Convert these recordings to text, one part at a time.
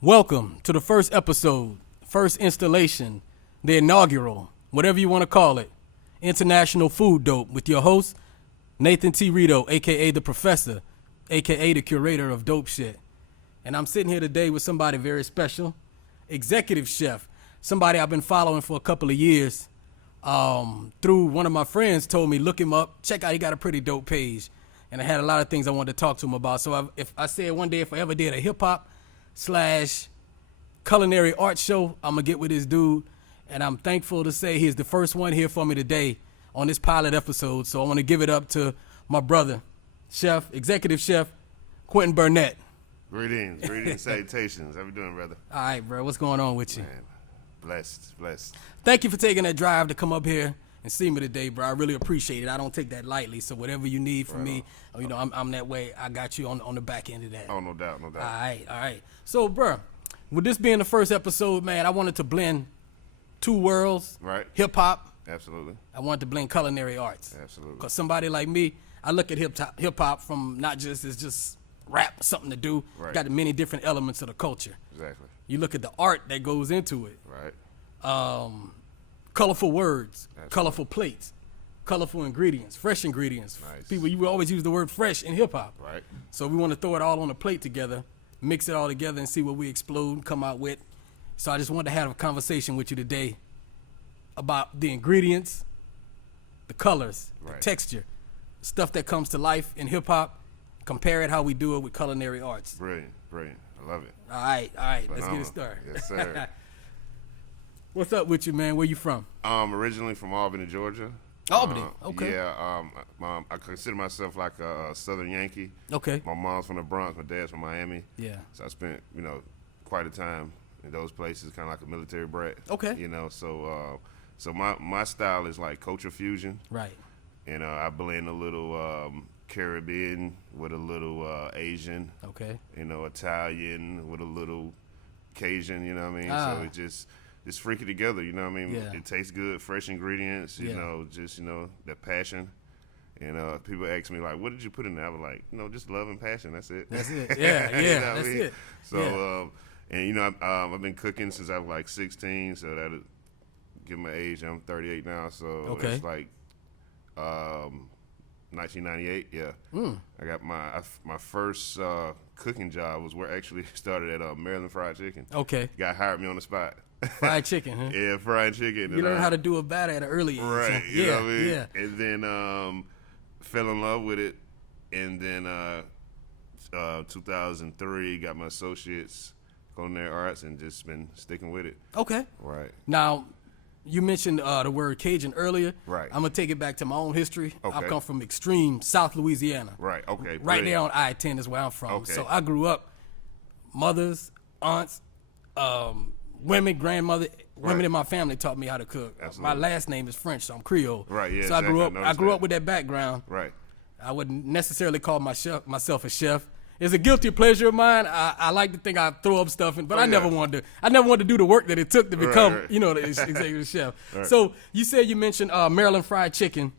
Welcome to the first episode, first installation, the inaugural, whatever you want to call it, International FoodDope with your host, Nathan T Rideaux, a.k.a. the Professor, a.k.a. the Curator of Dope Shit. And I'm sitting here today with somebody very special, Executive Chef, somebody I've been following for a couple of years. Through one of my friends told me, look him up, check out, he got a pretty dope page. And I had a lot of things I wanted to talk to him about. So if I said one day if I ever did a hip-hop / culinary art show, I'm going to get with this dude. And I'm thankful to say he's the first one here for me today on this pilot episode. So I want to give it up to my brother, Executive Chef, Quintin Burnett. Greetings, salutations. How we doing, brother? All right, bro. What's going on with you? Man, blessed. Thank you for taking that drive to come up here and see me today, bro. I really appreciate it. I don't take that lightly. So whatever you need from me, you know, I'm that way. I got you on the back end of that. Oh, no doubt. All right. So, bro, with this being the first episode, man, I wanted to blend two worlds. Right. Hip hop. Absolutely. I wanted to blend culinary arts. Absolutely. Because somebody like me, I look at hip hop from not just as just rap, something to do. Right. Got the many different elements of the culture. Exactly. You look at the art that goes into it. Right. Colorful words, Absolutely. Colorful plates, colorful ingredients, fresh ingredients. Nice. People, you always use the word fresh in hip hop. Right. So we want to throw it all on a plate together, mix it all together, and see what we explode and come out with. So I just wanted to have a conversation with you today about the ingredients, the colors, the Right. texture, stuff that comes to life in hip hop. Compare it how we do it with culinary arts. Brilliant. I love it. All right. Let's get it Phenomenal. started. Yes, sir. What's up with you, man? Where you from? Originally from Albany, Georgia. Albany, okay. Yeah. I consider myself like a Southern Yankee. Okay. My mom's from the Bronx. My dad's from Miami. Yeah. So I spent, quite a time in those places, kind of like a military brat. Okay. So my style is like culture fusion. Right. And I blend a little Caribbean with a little Asian. Okay. Italian with a little Cajun, you know what I mean? Ah. So it just freaky together, you know what I mean? Yeah. It tastes good, fresh ingredients, that passion. And people ask me, like, what did you put in there? I was like, just love and passion, that's it. That's it. You know what That's I mean? it. So, I've been cooking since I was like 16, so that'll give my age. I'm 38 now, so Okay. it's like 1998, yeah. I got my first cooking job was where I actually started at Maryland Fried Chicken. Okay. Guy hired me on the spot. Fried chicken, huh? Yeah, fried chicken. You learn how to do it better at an early age. Right, Huh? you know what I mean? Yeah. And then fell in love with it, and then 2003 got my associates culinary arts and just been sticking with it. Okay. Right. Now, you mentioned the word Cajun earlier. Right. I'm going to take it back to my own history. Okay. I come from extreme South Louisiana. Right, okay. Right there on I-10 is where I'm from. Okay. So I grew up, mothers, aunts, women, grandmother, women Right. in my family taught me how to cook. Absolutely. My last name is French, so I'm Creole. Right, yeah, So I grew exactly. up. I I grew noticed up with that background. Right. I wouldn't necessarily call myself a chef. It's a guilty pleasure of mine. I like to think I throw up stuff, but I never wanted to do the work that it took to become, Right. the executive chef. Right. So you said you mentioned Maryland Fried Chicken,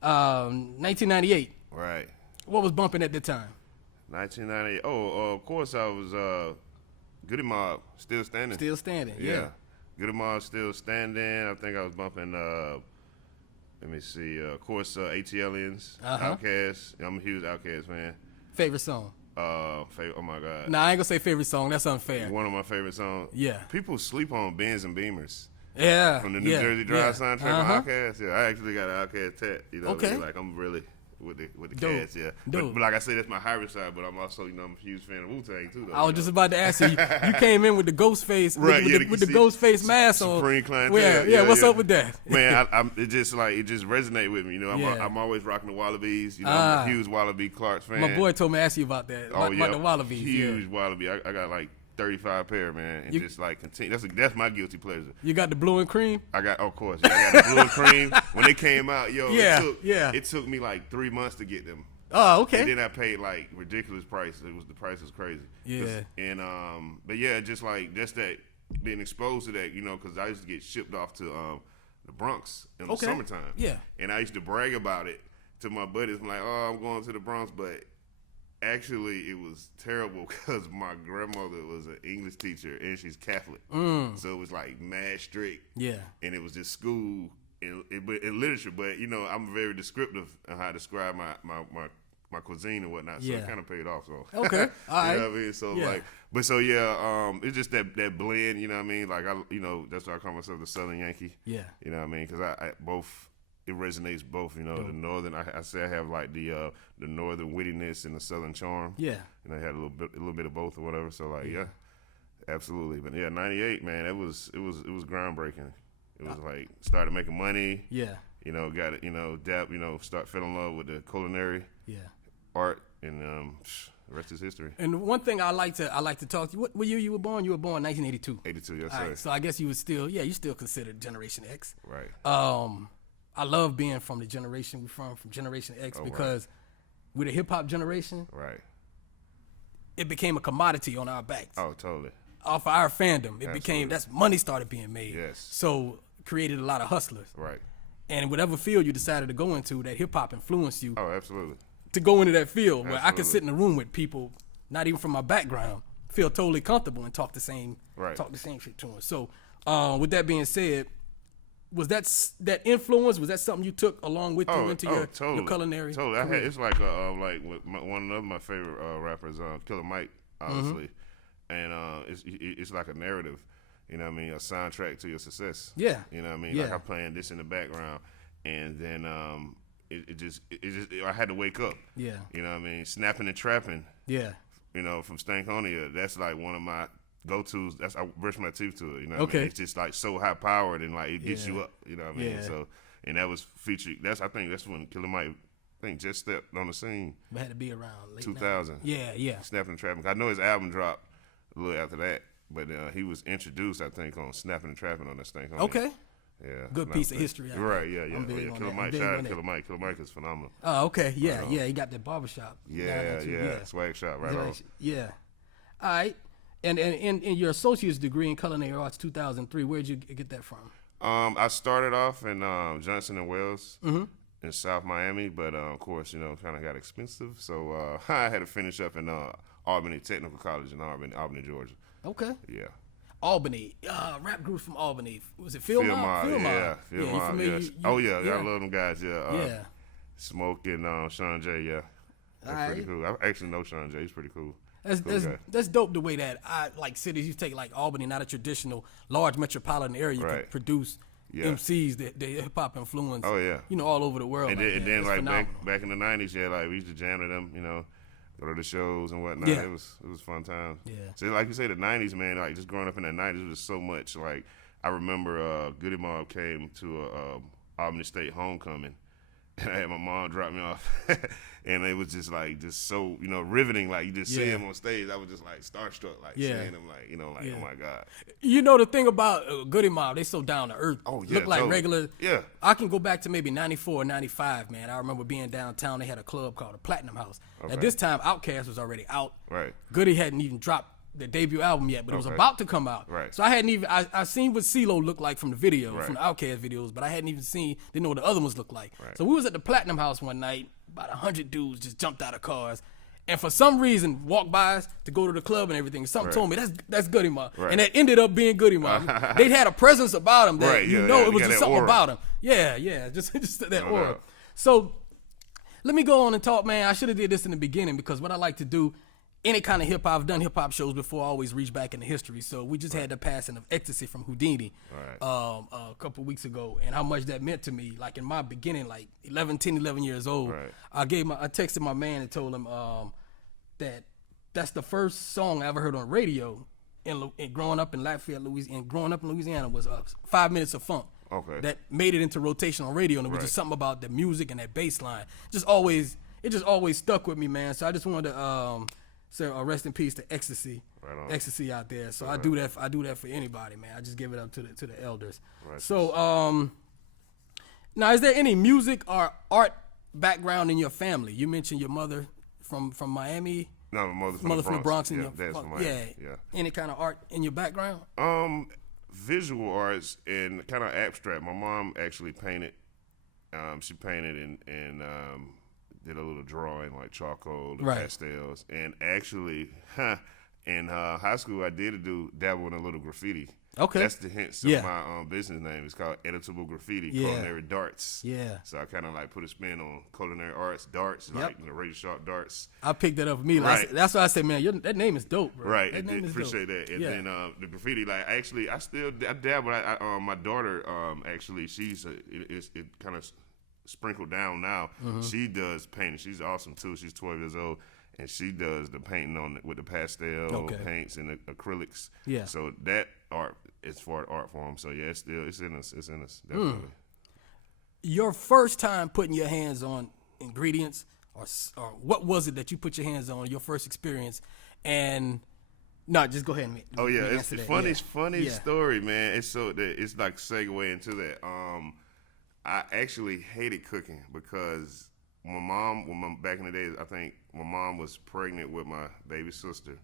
1998. Right. What was bumping at the time? 1998. Of course I was Goody Mob, still standing. Still standing. Yeah. Goody Mob still standing. I think I was bumping let me see, of course ATLians, Outkast. I'm a huge Outkast fan. Favorite song? Oh my God. Nah, I ain't gonna say favorite song. That's unfair. One of my favorite songs. Yeah. People sleep on Benz and Beamers. Yeah. From the New yeah, Jersey Drive yeah. soundtrack on Outkast. Yeah, I actually got an Outkast tat. Okay. Like I'm really with the Dope. cats, yeah. Dope. But like I said, that's my hybrid side. But I'm also, I'm a huge fan of Wu-Tang too. Though, I was just about to ask you. You came in with the ghost face, Right, with the ghost face mask on. Supreme clientele. Yeah. What's up with that? Man, it just resonated with me. I'm always rocking the Wallabies. I'm a huge Wallaby Clarks fan. My boy told me to ask you about that. About the Wallabies. Huge Wallaby. I got like 35 pair, man, and just like continue. That's my guilty pleasure. You got the blue and cream? I got, of course, I got the blue and cream. When they came out, it took me like 3 months to get them. Oh, okay. And then I paid like ridiculous price. The price was crazy. Yeah. And but yeah, just that being exposed to that, because I used to get shipped off to the Bronx in the summertime. Yeah. And I used to brag about it to my buddies. I'm like, oh, I'm going to the Bronx, but Actually, it was terrible because my grandmother was an English teacher and she's Catholic, so it was like mad strict. Yeah, and it was just school in literature. But you know, I'm very descriptive on how I describe my cuisine and whatnot. So it kind of paid off. So okay, all right. You know what I mean? So it's just that blend. You know what I mean? Like that's why I call myself the Southern Yankee. Yeah, you know what I mean? Because I both. It resonates both, you know. The northern, I say I have like the northern wittiness and the southern charm. Yeah, and I had a little bit of both or whatever. So like, yeah, absolutely. But yeah, '98, man, it was groundbreaking. It was like started making money. Yeah, you know, got it. You know, start falling in love with the culinary. Yeah, art, and the rest is history. And one thing I like to talk to you. What year you were born? You were born 1982. 82, yes, all sir. right, so I guess you would still, you still considered Generation X. Right. I love being from the generation we're from Generation X because we're the hip hop generation. Right. It became a commodity on our backs. Oh, totally. Off of our fandom, it became money started being made. Yes. So created a lot of hustlers. Right. And whatever field you decided to go into, that hip hop influenced you. Oh, absolutely. To go into that field where I could sit in a room with people, not even from my background, feel totally comfortable and talk the same shit to them. So, with that being said, was that influence? Was that something you took along with you into your culinary? Totally. It's like one of my favorite rappers, Killer Mike, obviously, and it's like a narrative. You know what I mean? A soundtrack to your success. Yeah. You know what I mean? Like I'm playing this in the background, and then it just I had to wake up. Yeah. You know what I mean? Snapping and trapping. Yeah. You know, from Stankonia, that's like one of my go-tos. I brush my teeth to it. You know what I mean? It's just like so high powered and like it gets you up. You know what I mean? So, and that was featured. I think that's when Killer Mike just stepped on the scene. It had to be around late 2000. Yeah. Snapping and Trapping. I know his album dropped a little after that, but he was introduced, I think, on Snapping and Trapping on that Stankonia. Okay. Yeah. Good piece of history. Right. Yeah. Killer Mike. Shout out to Killer Mike. Killer Mike is phenomenal. Oh, okay. Yeah. He got that barbershop. Yeah. Swag shop right on. Yeah. All right. And in your associate's degree in culinary arts, 2003, where'd you get that from? I started off in Johnson and Wales in South Miami, but of course, kind of got expensive, so I had to finish up in Albany Technical College in Albany, Georgia. Okay. Yeah. Albany, rap groups from Albany. Was it Phil Mob? Yeah, Phil Mob. Yes. I love them guys. Yeah. Smoke and Sean J. Yeah. That's pretty cool. I actually know Sean J. He's pretty cool. That's dope the way that cities, you take like Albany, not a traditional large metropolitan area, you can produce MCs that hip hop influence. Oh yeah, all over the world. And then like back in the '90s, like we used to jam to them, go to the shows and whatnot. Yeah. It was fun times. Yeah. So like you say, the '90s, man, like just growing up in the '90s, it was so much. Like I remember Goody Mob came to Albany State homecoming. And I had my mom drop me off, and it was just so riveting. Like you just see him on stage, I was just like starstruck, like seeing him, oh my god. The thing about Goody Mob, they so down to earth. Oh yeah, look like totally. regular. Yeah, I can go back to maybe '94 or '95, man. I remember being downtown. They had a club called the Platinum House. Okay. At this time, Outkast was already out. Right. Goody hadn't even dropped their debut album yet, but it was about to come out. Right. So I hadn't even I seen what CeeLo looked like from the video, from the Outkast videos, but I hadn't even didn't know what the other ones looked like. Right. So we was at the Platinum House one night, about 100 dudes just jumped out of cars, and for some reason walked by us to go to the club and everything. Something told me that's Goody Mob, and that ended up being Goody Mob. They had a presence about them that it was just something about them. Yeah, just that aura. Doubt. So let me go on and talk, man. I should have did this in the beginning because what I like to do. Any kind of hip-hop, I've done hip-hop shows before, I always reach back into history. So we just had the passing of Ecstasy from Houdini a couple weeks ago, and how much that meant to me. Like in my beginning, like 11 years old, I texted my man and told him that's the first song I ever heard on radio in growing up in Lafayette, Louisiana. Growing up in Louisiana was 5 Minutes of Funk. Okay. That made it into rotational radio, and it was just something about the music and that bass line. It just always stuck with me, man. So I just wanted to so rest in peace to Ecstasy, Ecstasy out there. So I do that for anybody, man. I just give it up to the elders. Right. So now, is there any music or art background in your family? You mentioned your mother from Miami. No, my mother from the Bronx. Dad's from Miami. Yeah. Any kind of art in your background? Visual arts and kind of abstract. My mom actually painted. She painted and did a little drawing like charcoal, the Right. pastels, and actually, in high school I did dabble in a little graffiti. Okay. That's the hint of Yeah. my business name. It's called Editable Graffiti, Yeah. Culinary Darts. Yeah. So I kind of like put a spin on culinary arts, darts, Yep. like razor sharp darts. I picked that up for me. Like, Right. that's why I said, man, that name is dope, bro. Right, That name is appreciate dope. that. And Yeah. then the graffiti, like actually, I dabble. My daughter, actually, it kind of sprinkled down now. Mm-hmm. She does painting. She's awesome too. She's 12 years old, and she does the painting with the pastel paints and the acrylics. Yeah. So that art is for an art form. So yeah, it's in us. It's in us definitely. Your first time putting your hands on ingredients, or what was it that you put your hands on? Your first experience, and no, just go ahead and. Oh yeah, it's answer that. funny. Yeah. Funny Yeah. story, man. It's it's like segue into that. I actually hated cooking because my mom, back in the days, I think my mom was pregnant with my baby sister.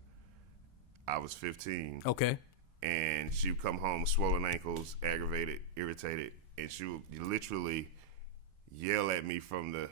I was 15, Okay. and she would come home with swollen ankles, aggravated, irritated, and she would literally yell at me from the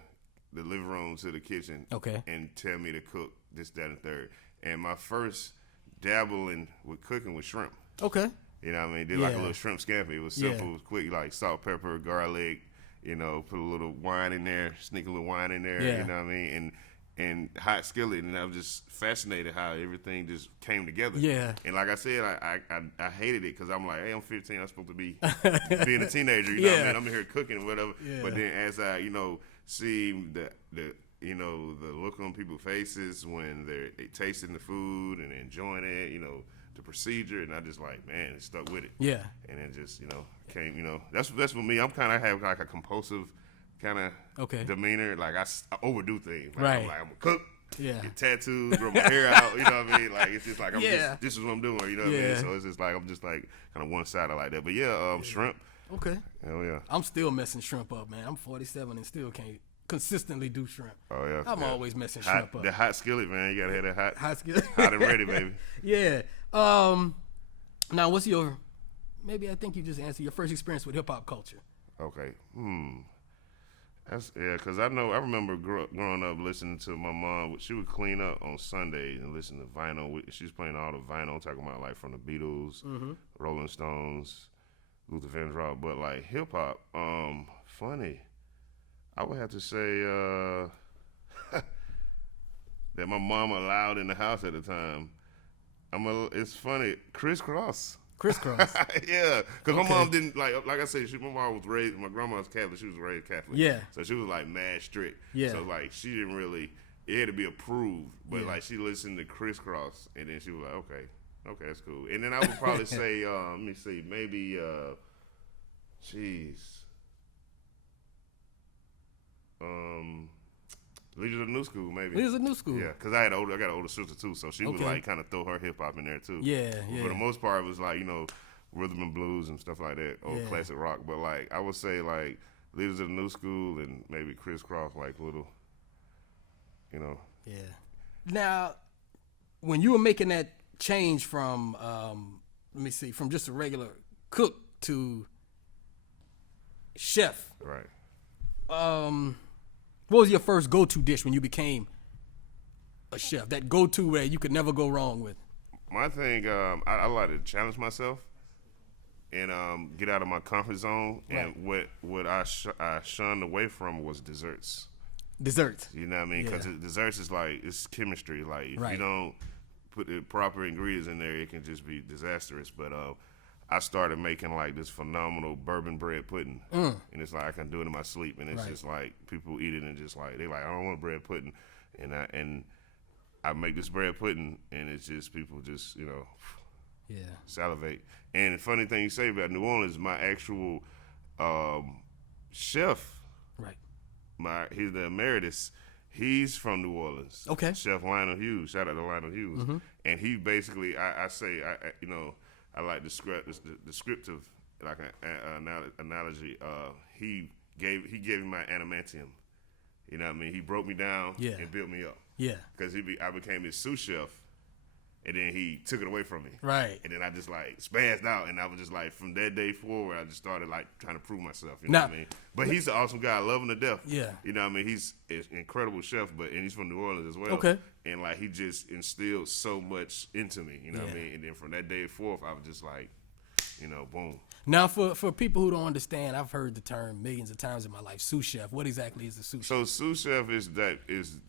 living room to the kitchen, Okay. and tell me to cook this, that, and third. And my first dabbling with cooking was shrimp. Okay. You know what I mean? Did like a Yeah. little shrimp scampi. It was simple, Yeah. it was quick, like salt, pepper, garlic, put a little wine in there, sneak a little wine in there, Yeah. you know what I mean? And hot skillet, and I was just fascinated how everything just came together. Yeah. And like I said, I hated it because I'm like, hey, I'm 15, I'm supposed to be being a teenager, you know what I Yeah. mean? I'm here cooking or whatever. Yeah. But then as I, see the look on people's faces when they tasting the food and enjoying it, the procedure, and I just like, man, it stuck with it. Yeah. And it just, came, that's for me. I'm kind of have like a compulsive kind of Okay. demeanor. Like I overdo things. Like, Right. I'm like, I'm a cook. Yeah. Get tattoos, grow my hair out. You know what I mean? Like it's just like Yeah. this is what I'm doing. You know what I mean? Yeah. So it's just like I'm just like kind of one sided like that. But yeah, shrimp. Okay. Hell yeah. I'm still messing shrimp up, man. I'm 47 and still can't consistently do shrimp. Oh yeah. I'm yeah. always messing shrimp up. The hot skillet, man. You gotta have that hot, Hot skillet. hot and ready, baby. Yeah. Now, what's maybe I think you just answered your first experience with hip hop culture. Okay. Because I remember growing up listening to my mom. She would clean up on Sundays and listen to vinyl. She was playing all the vinyl, talking about like from the Beatles, Rolling Stones, Luther Vandross. But like hip hop, funny. I would have to say that my mom allowed in the house at the time. It's funny, crisscross. Crisscross. Yeah, because my Okay. mom didn't like I said, my mom was raised. My grandma was Catholic. She was raised Catholic. Yeah. So she was like mad strict. Yeah. So like she didn't really. It had to be approved, but Yeah. like she listened to crisscross, and then she was like, okay, that's cool. And then I would probably say, let me see, maybe, Leaders of the New School, maybe. Leaders of the New School. Yeah, because I got an older sister too, so she would Okay. like kind of throw her hip hop in there too. Yeah, But yeah. for the most part, it was like rhythm and blues and stuff like that, or Yeah. classic rock. But like I would say like Leaders of the New School and maybe crisscross, like little, Yeah. Now, when you were making that change from, from just a regular cook to chef, right. what was your first go-to dish when you became a chef? That go-to where you could never go wrong with? My thing, I like to challenge myself and get out of my comfort zone. Right. And what I shunned away from was desserts. Desserts. You know what I mean? Because Yeah. desserts is like, it's chemistry. Like, if Right. you don't put the proper ingredients in there, it can just be disastrous. But I started making like this phenomenal bourbon bread pudding. And it's like I can do it in my sleep. And it's Right. just like people eat it and just like, they like, I don't want bread pudding. And I make this bread pudding, and it's just people just, Yeah. salivate. And the funny thing you say about New Orleans, my actual chef, Right. he's the emeritus. He's from New Orleans. Okay. Chef Lionel Hughes. Shout out to Lionel Hughes. And he basically, I I like descriptive, like an analogy. He gave me my adamantium. You know what I mean? He broke me down Yeah. and built me up. Yeah. Because I became his sous chef, And then he took it away from me. Right. And then I just like spazzed out, and I was just like, from that day forward, I just started like trying to prove myself. You know what I mean? But he's an awesome guy. I love him to death. Yeah. You know what I mean? He's an incredible chef, and he's from New Orleans as well. Okay. And like he just instilled so much into me. You know what I mean? And then from that day forth, I was just like, you know, boom. Now, for people who don't understand, I've heard the term millions of times in my life. Sous chef. What exactly is a sous chef? So sous chef is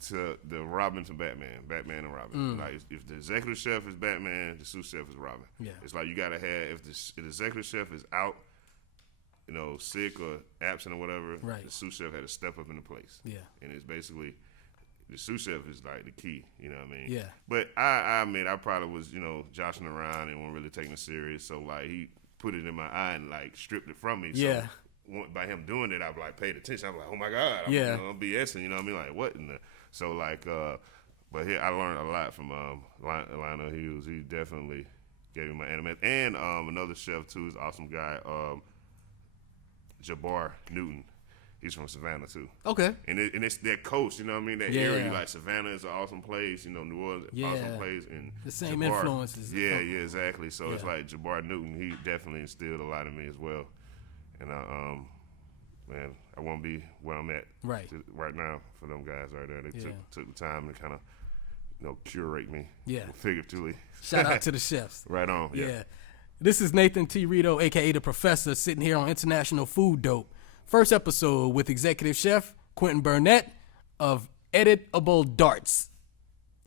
to the Robin to Batman and Robin. Like if the executive chef is Batman, the sous chef is Robin. Yeah. It's like you gotta have if the executive chef is out, you know, sick or absent or whatever, right. The sous chef had to step up into place. Yeah. And it's basically the sous chef is like the key. You know what I mean? Yeah. But I mean I probably was, you know, joshing around and wasn't really taking it serious. So like he put it in my eye and like stripped it from me. Yeah. So by him doing it, I like paid attention. I'm like, oh my God, I'm BSing. You know what I mean? Like what? So like, but here I learned a lot from Lionel Hughes. He definitely gave me my anime. And another chef too is an awesome guy, Jabbar Newton. He's from Savannah too. Okay. And it's that coast, you know what I mean? That area, like Savannah is an awesome place. You know, New Orleans, awesome place. And the same Jabbar, influences. Yeah, exactly. So it's like Jabbar Newton. He definitely instilled a lot in me as well. And man, I won't be where I'm at right now for them guys right there. They took the time to kind of, you know, curate me. Yeah. Figuratively. Shout out to the chefs. Right on. Yeah. This is Nathan T Rideaux, aka the Professor, sitting here on International FoodDope. First episode with executive chef Quintin Burnett of Editable Darts.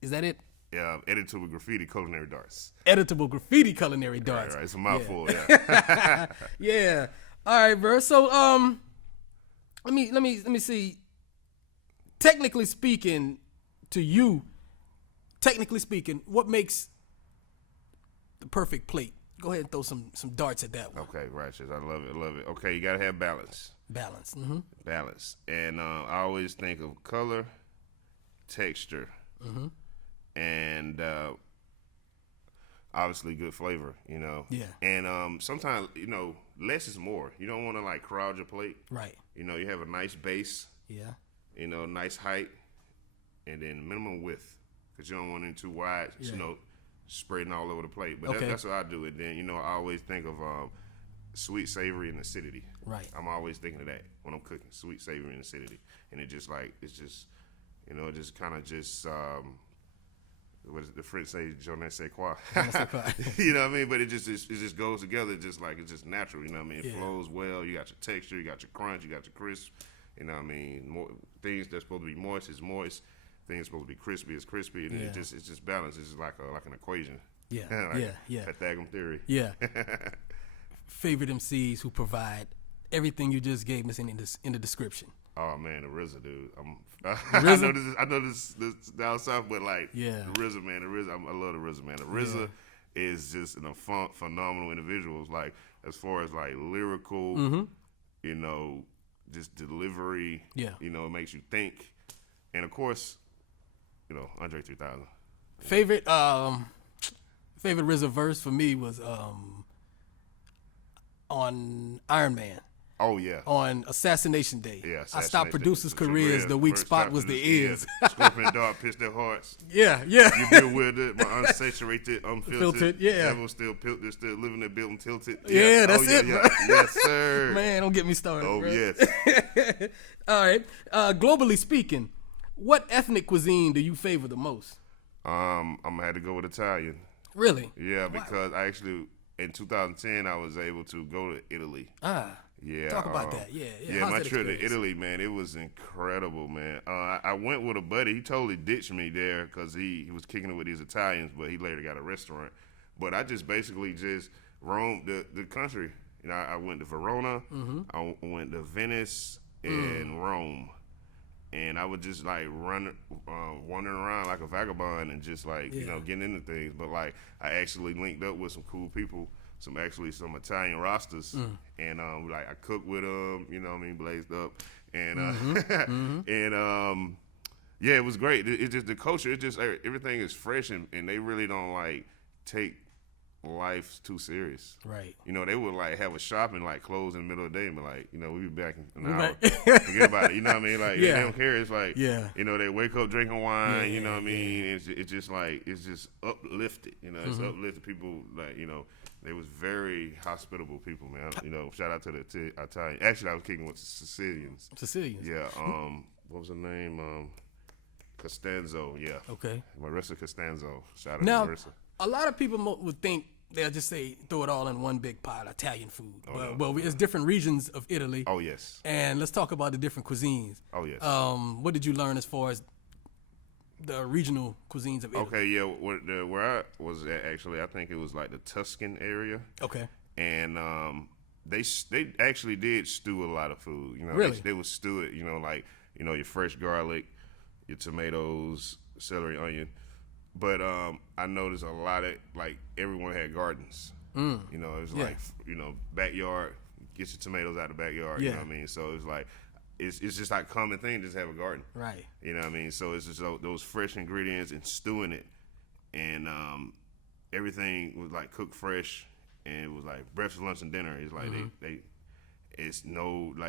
Is that it? Yeah, editable graffiti culinary darts. Editable graffiti culinary darts. Right. It's a mouthful. Yeah. Yeah. All right, bro. So let me see. Technically speaking, what makes the perfect plate? Go ahead and throw some darts at that one. Okay, righteous. I love it. Okay, you gotta have balance. Balance. Balance. And I always think of color, texture, and obviously good flavor, you know. Yeah. And sometimes, you know, less is more. You don't want to like crowd your plate. Right. You know, you have a nice base. Yeah. You know, nice height, and then minimum width, because you don't want it too wide. Yeah. You know, spreading all over the plate. But that's what I do. And then, you know, I always think of sweet, savory, and acidity. Right. I'm always thinking of that when I'm cooking, sweet, savory, and acidity. And it just like, it's just, you know, it just kind of just, what does the French say? Je ne sais quoi. You know what I mean? But it just goes together, just like, it's just natural, you know what I mean? It flows well. You got your texture, you got your crunch, you got your crisp. You know what I mean? More things that's supposed to be moist is moist. Things supposed to be crispy is crispy. And it's just balanced. It's just like an equation. Yeah. Pythagorean theory. Yeah. Favorite MCs who provide everything you just gave us in the description. Oh man, the RZA dude. I know this down south, but like the RZA man, I love the RZA man. The RZA is just a phenomenal individual. Like as far as like lyrical, you know, just delivery. Yeah. You know, it makes you think, and of course, you know, Andre 3000. Favorite RZA verse for me was on Iron Man. Oh, yeah. On Assassination Day. Yeah, I stopped producers' careers. The weak spot was the ears. Scorpion Dog pitched their hearts. Yeah. You been with it, my unsaturated, unfiltered. Devil still pilted, still living there, built and tilted. Yeah, that's it. Yeah. Yes, sir. Man, don't get me started. Oh, bro. yes. All right. Globally speaking, what ethnic cuisine do you favor the most? I'm going to have to go with Italian. Really? Yeah, because I actually, in 2010, I was able to go to Italy. Yeah, talk about that. Yeah. My trip to Italy, man, it was incredible, man. I went with a buddy. He totally ditched me there because he was kicking it with these Italians, but he later got a restaurant. But I just basically just roamed the country. You know, I went to Verona, I went to Venice and Rome, and I would just like wandering around like a vagabond and just like you know getting into things. But like I actually linked up with some cool people. Some Italian rosters, and like I cooked with them, you know what I mean, blazed up, and it was great. It just the culture, it just everything is fresh, and they really don't like take life's too serious. Right. You know, they would like have a shop and like close in the middle of the day and be like, you know, we'll be back in an hour. Right. Forget about it. You know what I mean? Like, Yeah. they don't care. It's like, Yeah. you know, they wake up drinking wine. Yeah, you know what I yeah. mean? It's just like, it's just uplifted. You know, it's uplifted people. Like, you know, they was very hospitable people, man. You know, shout out to the Italian. Actually, I was kicking with Sicilians. Sicilians. Yeah. What was her name? Costanzo. Yeah. Okay. Marissa Costanzo. Shout out Now, to Marissa. a lot of people would think they'll just say throw it all in one big pot, Italian food. no. Well, it's different regions of Italy. Oh yes. And let's talk about the different cuisines. Oh yes. What did you learn as far as the regional cuisines of Italy? Okay, yeah. Where I was at, actually, I think it was like the Tuscan area. Okay. And they actually did stew a lot of food. You know, Really? they would stew it. You know, like, you know, your fresh garlic, your tomatoes, celery, onion. But I noticed a lot of, like, everyone had gardens. You know, it was like, you know, backyard, get your tomatoes out of the backyard. You know what I mean? So it's like, it's just like a common thing to just have a garden. Right. You know what I mean? So it's just those fresh ingredients and stewing it. And everything was like cooked fresh, and it was like breakfast, lunch, and dinner. It's like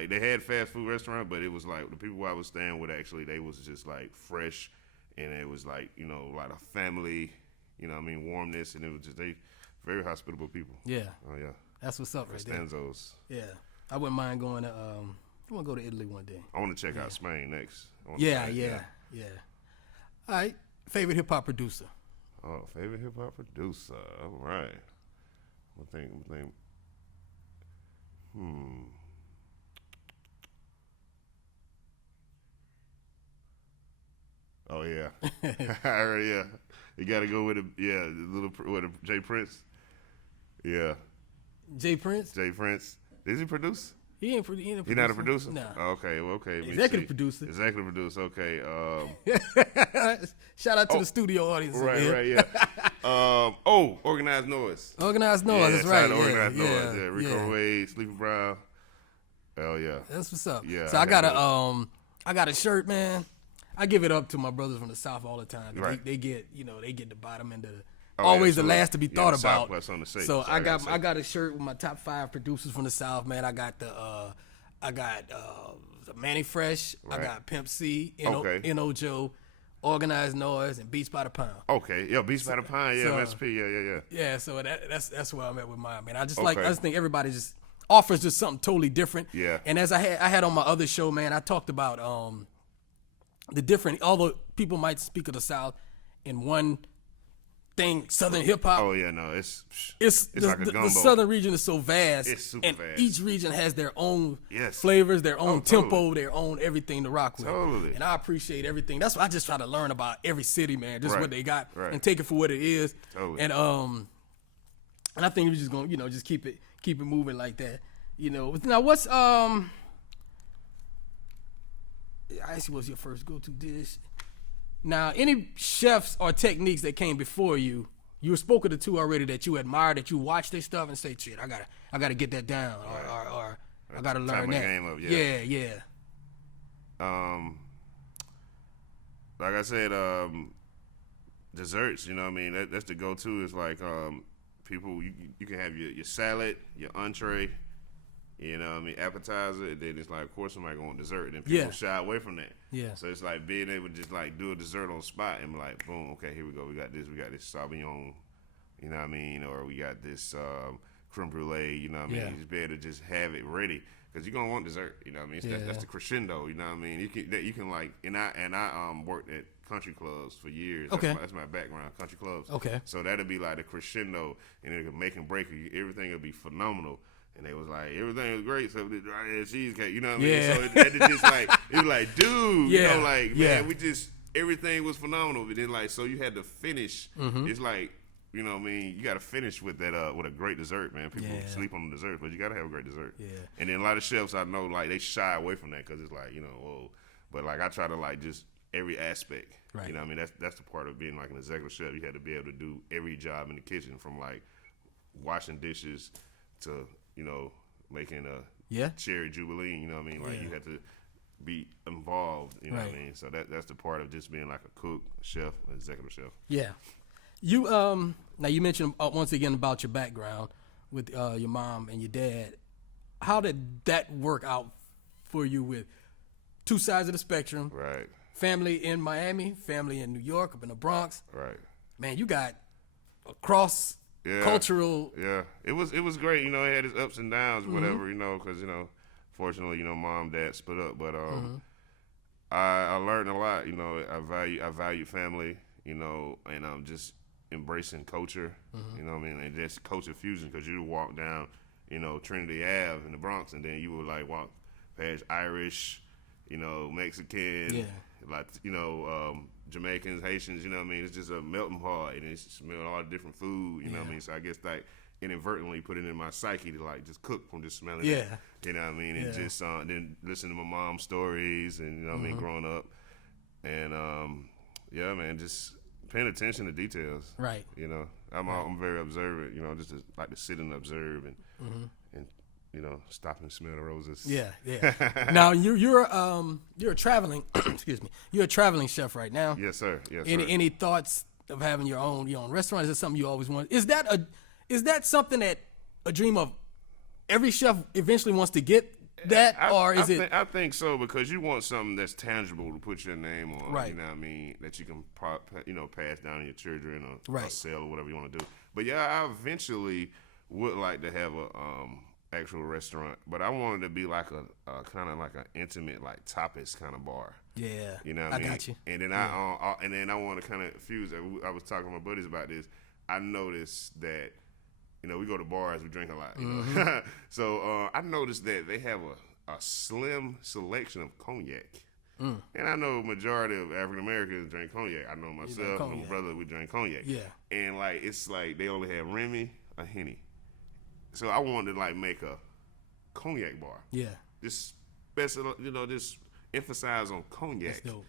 they had fast food restaurant, but it was like the people I was staying with, actually, they was just like fresh. And it was like, you know, a lot of family, you know what I mean, warmness, and it was just, they very hospitable people. Yeah. Oh, yeah. That's what's up right there. Costanzos. Yeah. I wouldn't mind going to, I want to go to Italy one day. I want to check out Spain next. Yeah. All right. Favorite hip-hop producer? Oh, favorite hip-hop producer. All right. I think. Oh, yeah. Yeah. You got to go with Jay Prince. Yeah. Jay Prince? Jay Prince. Is he produce? He ain't a producer. He not a producer? No. Okay, well, okay. Executive producer. Executive producer, okay. Shout out to the studio audience. Right, yeah. Organized Noise. Organized Noise, that's right. Organized Noise, yeah. Rico Wade, Sleepy Brown. Hell yeah. That's what's up. Yeah. So I got a shirt, man. I give it up to my brothers from the South all the time. Right. They get the bottom and the last to be thought about. So I got a shirt with my top 5 producers from the South, man. I got the Manny Fresh, Right. I got Pimp C, N.O. Joe, Organized Noise, and Beats by the Pound. Okay, yeah, Beats by the Pound, yeah, recipe, yeah. Yeah, so that's where I'm at with mine, man. I just think everybody just offers just something totally different. Yeah. And as I had on my other show, man, I talked about the different, although people might speak of the South in one thing, Southern hip hop. Oh yeah, no, it's the, like a gumbo. the Southern region is so vast, It's super and vast. each region has their own Yes. flavors, their own tempo, totally. their own everything to rock with. Totally. And I appreciate everything. That's why I just try to learn about every city, man, just Right. what they got, Right. and take it for what it is. Totally. And I think we're just gonna, just keep it moving like that. Now what's I asked you what's your first go-to dish. Now, any chefs or techniques that came before you were spoken to 2 already that you admire, that you watch their stuff and say, shit, I gotta get that down, or I gotta learn that. Game up, yeah. Like I said, desserts. You know what I mean? That's the go-to. Is like people. You can have your salad, your entree. You know what I mean? Appetizer, and then it's like, of course, somebody going dessert. And then people shy away from that. Yeah. So it's like being able to just like do a dessert on spot and be like, boom, okay, here we go. We got this Sauvignon, you know what I mean? Or we got this creme brulee, you know what I mean? Yeah. You just be able to just have it ready. Because you're going to want dessert, you know what I mean? That's the crescendo, you know what I mean? You can like, and I worked at country clubs for years. Okay. That's my background, country clubs. Okay. So that'll be like the crescendo, and it can make and break. Everything will be phenomenal. And they was like, everything was great, so the cheesecake, you know what I mean? Yeah. So it just like, it was like, dude, Yeah. you know, like, Yeah. man, everything was phenomenal. But then, like, so you had to finish. It's like, you know what I mean? You got to finish with that, with a great dessert, man. People sleep on the dessert, but you got to have a great dessert. Yeah. And then a lot of chefs I know, like, they shy away from that because it's like, whoa. But, like, I try to, like, just every aspect. Right. You know what I mean? That's the part of being, like, an executive chef. You had to be able to do every job in the kitchen, from, like, washing dishes to, making a cherry jubilee, you know what I mean? Like, you had to be involved, you know what I mean? So that's the part of just being like a cook, a chef, an executive chef. Yeah. You now you mentioned once again about your background with your mom and your dad. How did that work out for you with two sides of the spectrum? Right. Family in Miami, family in New York, up in the Bronx. Right. Man, you got a cross cultural. Yeah, it was great. You know, it had its ups and downs, whatever. You know, because fortunately, mom, dad split up, but I learned a lot. You know, I value family. You know, and I'm just embracing culture. You know what I mean, and just culture fusion. Because you walk down, Trinity Ave in the Bronx, and then you would like walk past Irish, Mexican, Jamaicans, Haitians, you know what I mean? It's just a melting pot, and it's smelling all the different food, you know what I mean? So I guess like inadvertently put it in my psyche to like just cook from just smelling it, you know what I mean? And just then listen to my mom's stories, and you know what I mean, growing up, and man, just paying attention to details, right? You know, I'm very observant, just to, like to sit and observe and stop and smell the roses. Yeah. Now you're a traveling excuse me. You're a traveling chef right now. Yes, sir. Yes, sir. Any thoughts of having your own restaurant? Is that something you always want? Is that something that a dream of every chef eventually wants to get that, I think so, because you want something that's tangible to put your name on. Right. You know what I mean? That you can pass down to your children or sell or whatever you want to do. But yeah, I eventually would like to have a actual restaurant, but I wanted to be like a kind of like an intimate, like tapas kind of bar. Yeah, you know what I mean? Got you. And then I want to kind of fuse. I was talking to my buddies about this. I noticed that we go to bars, we drink a lot. You know? So I noticed that they have a slim selection of cognac. And I know majority of African Americans drink cognac. I know myself and my brother, we drink cognac. Yeah. And like it's like they only have Remy or Henny. So I wanted to like make a cognac bar. Yeah. Just just emphasize on cognac. That's dope.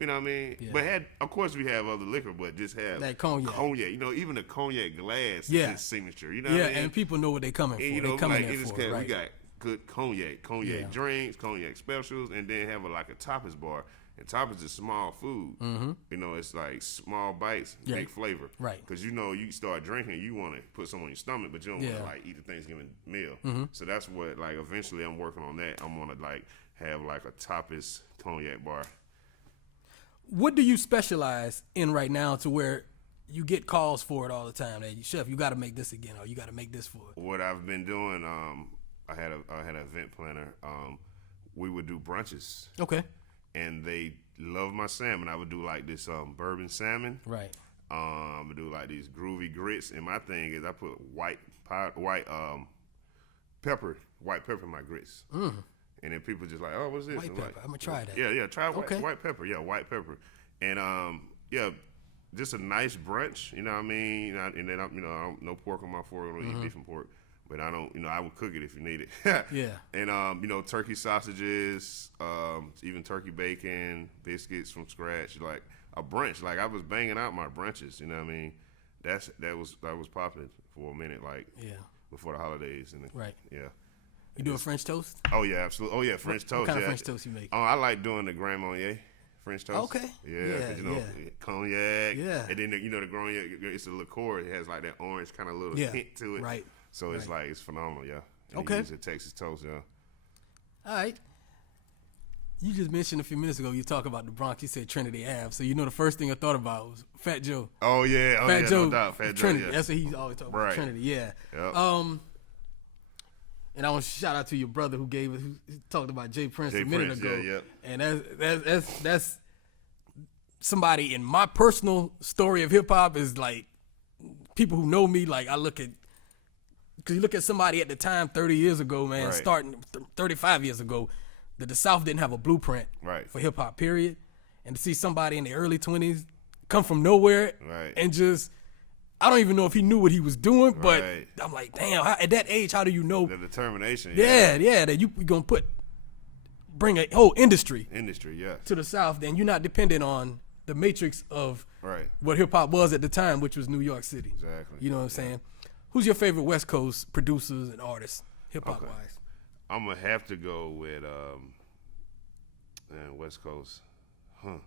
You know what I mean? Yeah. But of course we have other liquor, but just have that cognac. Even the cognac glass is his signature. You know what I mean? And people know what they're coming for. They coming there for it, right? We got good cognac drinks, cognac specials, and then have like a tapas bar. And tapas is small food. It's like small bites, big flavor. Right. Because you start drinking, you want to put some on your stomach, but you don't want to like eat the Thanksgiving meal. So that's what like eventually I'm working on that. I'm gonna like have like a tapas cognac bar. What do you specialize in right now to where you get calls for it all the time? That chef, you got to make this again, or you got to make this for it. What I've been doing, I had an event planner. We would do brunches. Okay. And they love my salmon. I would do like this bourbon salmon. Right. I would do like these groovy grits. And my thing is I put white pepper in my grits. And then people just like, oh, what's this? White pepper. I'm gonna try that. Yeah. Try white pepper. Yeah, white pepper. And just a nice brunch. You know what I mean? And then I don't, no pork on my fork. I don't eat beef and pork. But I don't, I would cook it if you need it. Yeah. And, turkey sausages, even turkey bacon, biscuits from scratch, like a brunch. Like I was banging out my brunches, you know what I mean? That was popping for a minute, like before the holidays. Right. Yeah. You do a French toast? Oh, yeah, absolutely. Oh, yeah, French toast. What kind of French toast you make? Oh, I like doing the Grand Marnier French toast. Okay. Yeah, cognac. Yeah. And then, the cognac, it's a liqueur. It has like that orange kind of little hint to it. Right. So it's like, it's phenomenal, yeah. And okay. You use a Texas toast, yeah. All right. You just mentioned a few minutes ago, you talk about the Bronx, you said Trinity Ave. So the first thing I thought about was Fat Joe. Oh, yeah. Fat Joe, no doubt. Fat Trinity. Joe, yeah. That's what he's always talking about, Trinity, yeah. Yep. And I want to shout out to your brother who talked about Jay Prince a minute ago. Yeah. And that's somebody in my personal story of hip hop is like people who know me. Like I look at, because you look at somebody at the time 30 years ago, man, starting 35 years ago, that the South didn't have a blueprint for hip hop. Period. And to see somebody in the early 20s come from nowhere and just. I don't even know if he knew what he was doing, but I'm like, damn, at that age, how do you know? The determination. Yeah, that you're going to bring a whole industry yeah, to the South, then you're not dependent on the matrix of what hip-hop was at the time, which was New York City. Exactly. You know what I'm saying? Who's your favorite West Coast producers and artists, hip-hop-wise? I'm going to have to go with West Coast. I'm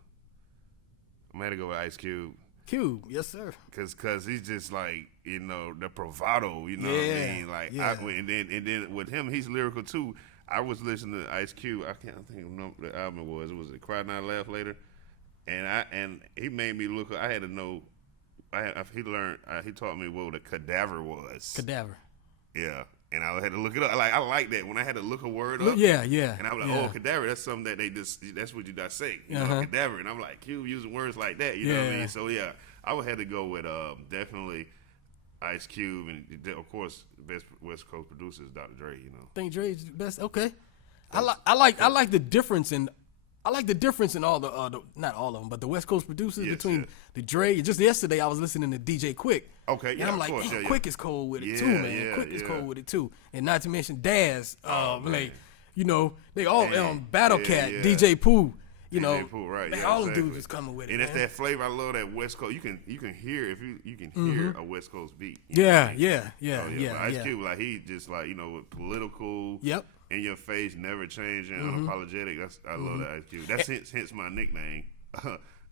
going to have to go with Ice Cube. Cube, yes sir. Cause he's just like, you know, the bravado, you know what I mean? Like, and then with him, he's lyrical too. I was listening to Ice Cube. I can't think of what the album it was. It was Cry Not Laugh Later, and he made me look. I had to know. He taught me what a cadaver was. Cadaver. Yeah. And I had to look it up. Like, I like that when I had to look a word up. Yeah. And I was like, oh, cadaver, that's something that that's what you dissect. You know, cadaver. And I'm like, Cube using words like that. You know what I mean? So, yeah, I would have to go with definitely Ice Cube. And, of course, the best West Coast producer is Dr. Dre, you know. Think Dre's the best? Okay. I like the difference in all the not all of them, but the West Coast producers between the Dre. Just yesterday, I was listening to DJ Quick. Okay, yeah, and I'm like, Quick is cold with it too, man. Quick is cold with it too, and not to mention Daz. Like, you know, they all Battle Cat, DJ Pooh. You know, Pooh, right? Man, all them dudes is coming with it. And that's that flavor. I love that West Coast. You can hear you can hear a West Coast beat. Yeah. Ice Cube, like he just like, you know, political. Yep. In your face, never changing, unapologetic. I love that Ice Cube. That's hence my nickname.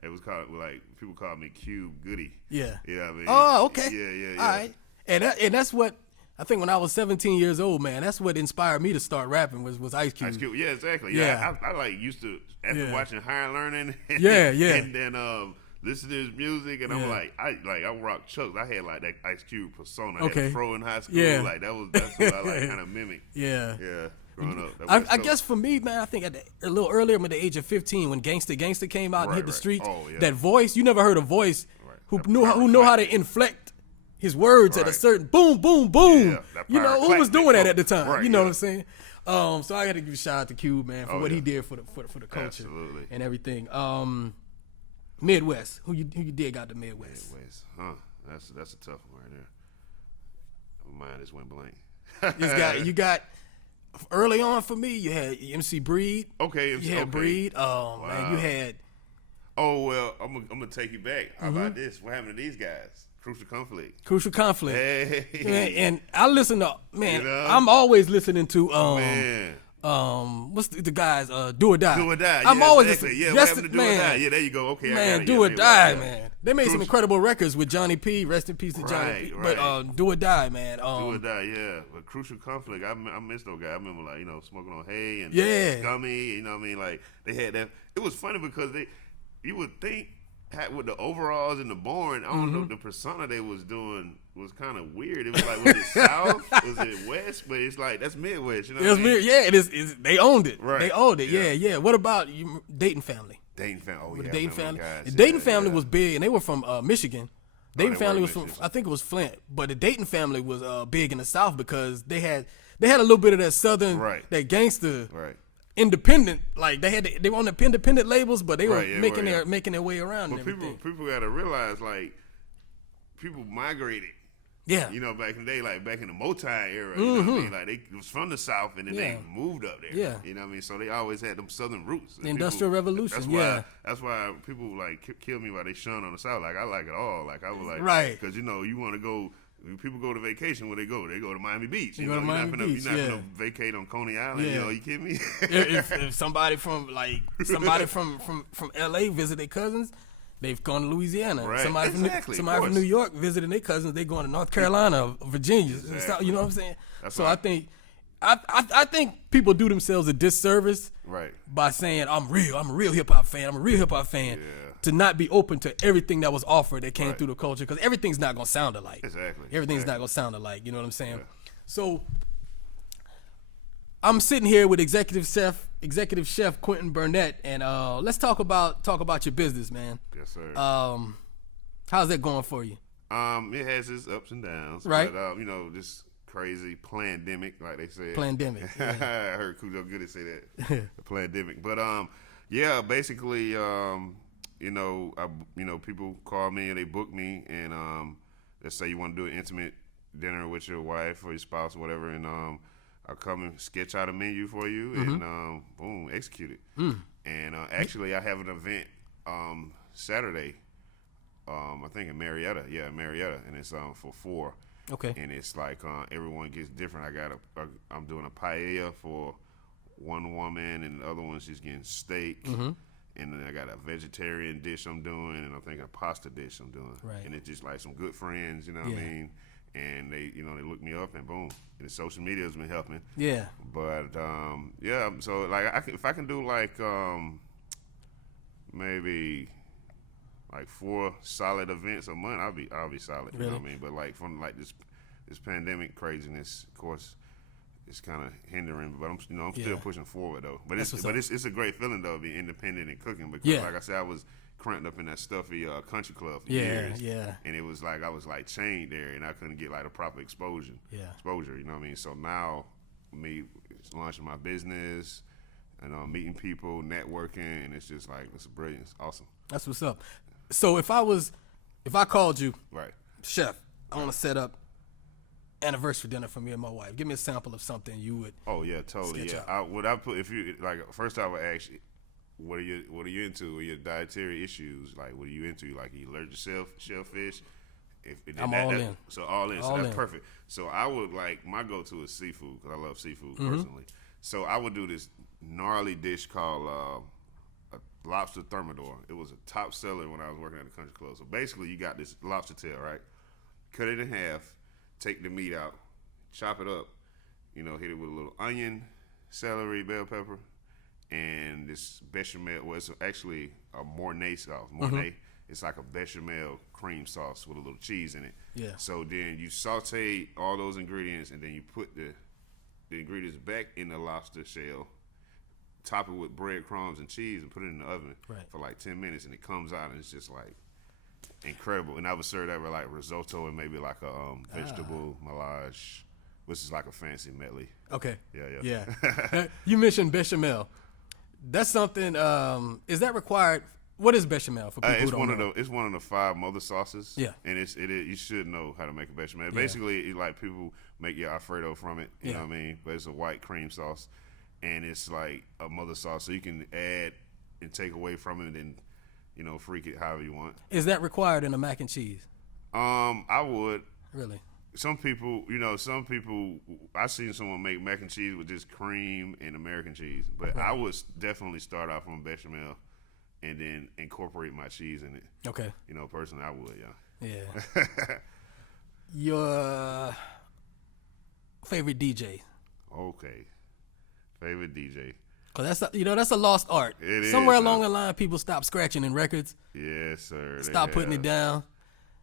It was called, like, people call me Cube Goody. Yeah. You know what I mean? Oh, okay. Yeah. All right. And that's what I think when I was 17 years old, man. That's what inspired me to start rapping was Ice Cube. Ice Cube. Yeah, exactly. Yeah. I like used to after watching Higher Learning. And, and then listen to his music, and I'm like, I rock Chucks. I had like that Ice Cube persona. Okay. That fro in high school. Yeah. Like that's what I like kind of mimic. Yeah. Growing up. I guess for me, man, I think a little earlier, at the age of 15, when Gangsta came out and hit the streets, that voice, you never heard a voice who knew how to inflect his words at a certain boom, boom, boom. Yeah, you know, who was doing that at the time? Right, you know what I'm saying? So I got to give a shout out to Cube, man, for what he did for the culture and everything. Midwest, who you dig out the Midwest? That's a tough one right there. My mind just went blank. You got. Early on for me, you had MC Breed. Okay, you had Breed. Man, you had. Oh well, I'm gonna take you back. How about this? What happened to these guys? Crucial Conflict. Hey. And I listen to you know? I'm always listening to what's the guys Do or Die. Do or Die. I'm always listening. Yeah, what happened to Do or Die? Yeah, there you go. Okay, man, Do or Die, man. They made some incredible records with Johnny P. Rest in peace to Johnny P. But Do or Die, man. Do or Die, yeah. But Crucial Conflict, I miss those guys. I remember, like, you know, smoking on hay and Gummy. You know what I mean? Like, they had that. It was funny because you would think with the overalls and the Born, I don't know, the persona they was doing was kind of weird. It was like, was it South? Was it West? But it's like, that's Midwest, you know what I mean? Yeah, it is. They owned it. Right. They owned it, yeah. What about Dayton Family? Dayton Family, the Dayton Family. The Dayton Family was big, and they were from Michigan. Dayton Family was from, I think it was Flint, but the Dayton Family was big in the South because they had a little bit of that Southern, that gangster, independent. Like they were on the independent labels, but they were making their way around. But people got to realize, like, people migrated. Yeah. You know, back in the day, like back in the Motown era, you know what I mean? Like, they was from the South and then they moved up there. Yeah. You know what I mean? So they always had them Southern roots. The Industrial Revolution, That's why people, like, kill me while they shun on the South. Like, I like it all. Like, I was like, because, you know, you want to go, when people go to vacation, where they go? They go to Miami Beach. You're not going to vacate on Coney Island. You know, you kidding me? if somebody from LA visit their cousins, they've gone to Louisiana. Right. Somebody from New York visiting their cousins, they going to North Carolina, Virginia. You know what I'm saying? I think people do themselves a disservice by saying I'm a real hip hop fan. To not be open to everything that was offered that came through the culture, because everything's not gonna sound alike. Everything's not gonna sound alike. You know what I'm saying? So I'm sitting here with executive chef Quintin Burnett, and let's talk about your business, man. Yes, sir. How's that going for you? It has its ups and downs, right? But you know, this crazy pandemic, like they said. Pandemic. I heard Cujo Goody say that. The pandemic, but basically, you know, people call me and they book me, and let's say you want to do an intimate dinner with your wife or your spouse or whatever, and I'll come and sketch out a menu for you, and boom, execute it. And actually, I have an event Saturday, I think in Marietta, and it's for 4. Okay. And it's like everyone gets different. I'm doing a paella for one woman, and the other one she's getting steak. and then I got a vegetarian dish I'm doing, and I'm thinking a pasta dish I'm doing. Right. And it's just like some good friends, you know what I mean? And they, you know, they look me up, and boom. And the social media has been helping. Yeah. But yeah, so like if I can do like maybe like 4 solid events a month, I'll be solid. You Really? know what I mean? But like from like this pandemic craziness, of course, it's kind of hindering. But I'm still pushing forward though. But it's a great feeling though, being independent and cooking, because like I said, I was cranked up in that stuffy country club for years. Yeah. And it was like I was like chained there, and I couldn't get like a proper exposure. Yeah. You know what I mean? So now me launching my business, and meeting people, networking, and it's just like, it's brilliant. It's awesome. That's what's up. So if I called you, Right. Chef, I want to set up anniversary dinner for me and my wife. Give me a sample of something you would. Oh yeah, totally. sketch Yeah. out. Would I put, if you like, first I would ask you, what are you into? What are your dietary issues? Like, what are you into? Like, are you allergic to shellfish? I'm all in. So all in. All So that's in. perfect. So I would like, my go-to is seafood, because I love seafood personally. So I would do this gnarly dish called a lobster thermidor. It was a top seller when I was working at the country club. So basically, you got this lobster tail, right? Cut it in half, take the meat out, chop it up, hit it with a little onion, celery, bell pepper, and this bechamel. Well, it's actually a Mornay sauce. Mornay. It's like a bechamel cream sauce with a little cheese in it. Yeah. So then you saute all those ingredients, and then you put the ingredients back in the lobster shell, top it with breadcrumbs and cheese, and put it in the oven for like 10 minutes, and it comes out, and it's just like incredible. And I would serve that with like risotto and maybe like a vegetable melange, which is like a fancy medley. Okay. Yeah. You mentioned bechamel. That's something. Is that required? What is bechamel for people It's who don't know? It's one of the 5 mother sauces. Yeah. And you should know how to make a bechamel. Basically, it's like people make your Alfredo from it. You know what I mean? But it's a white cream sauce, and it's like a mother sauce, so you can add and take away from it, and then freak it however you want. Is that required in a mac and cheese? I would. Really? Some people, I seen someone make mac and cheese with just cream and American cheese, but I would definitely start off on bechamel and then incorporate my cheese in it. Okay. Personally, I would, Yeah. Your favorite DJ? Okay. Favorite DJ? Cause that's a lost art. It is, Somewhere man. along the line, people stop scratching in records. Yes, sir. Stop putting it down.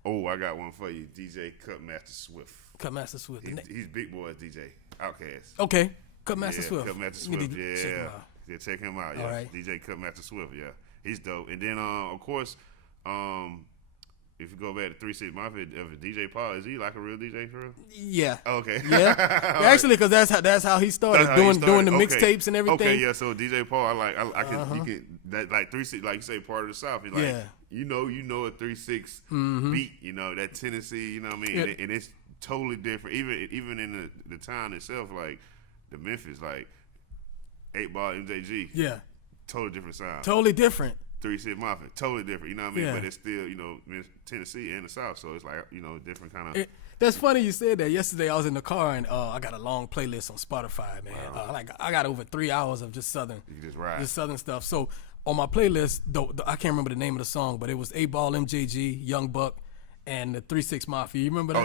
Oh, I got one for you. DJ Cutmaster Swift. Cutmaster Swift. He's Big Boy's DJ. Outkast. Okay. Cutmaster Swift. Cutmaster You need Swift. to check him Yeah. out. Yeah, check him out. Yeah. All right. DJ Cutmaster Swift. Yeah. He's dope. And then, of course, if you go back to 3-6 Mafia, DJ Paul, is he like a real DJ for real? Yeah. Okay. Yeah. Actually, because that's how he started doing the mixtapes and everything. Okay, yeah. So DJ Paul, I can you can that like 3-6, like you say, part of the South. He's like, you know a 3-6 beat, that Tennessee, you know what I mean, and it's totally different. Even in the town itself, like the Memphis, like 8 Ball MJG. Yeah. Totally different sound. Totally different. 3-6 Mafia, totally different. You know what I mean? Yeah. But it's still, Tennessee and the South, so it's like, different kind of. That's funny you said that. Yesterday I was in the car and I got a long playlist on Spotify, man. Wow. I got over 3 hours of just Southern. You just ride. Just Southern stuff. So on my playlist, I can't remember the name of the song, but it was 8 Ball MJG, Young Buck, and the 3-6 Mafia. You remember that?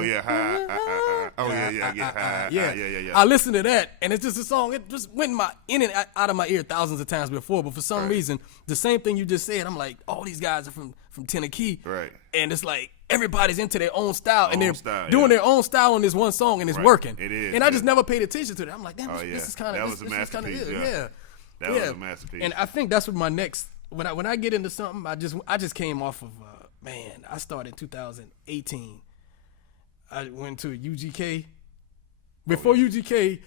Oh yeah, yeah. I listened to that, and it's just a song. It just went in and out of my ear thousands of times before, but for some reason, the same thing you just said, I'm like, all these guys are from Tennessee, right? And it's like everybody's into their own style, and they're doing their own style on this one song, and it's working. It is, and I just never paid attention to that. I'm like, damn, this is kind of that was a masterpiece. That was a masterpiece. And I think that's what my next when I get into something, I just came off of I started in 2018. I went to UGK. Before UGK,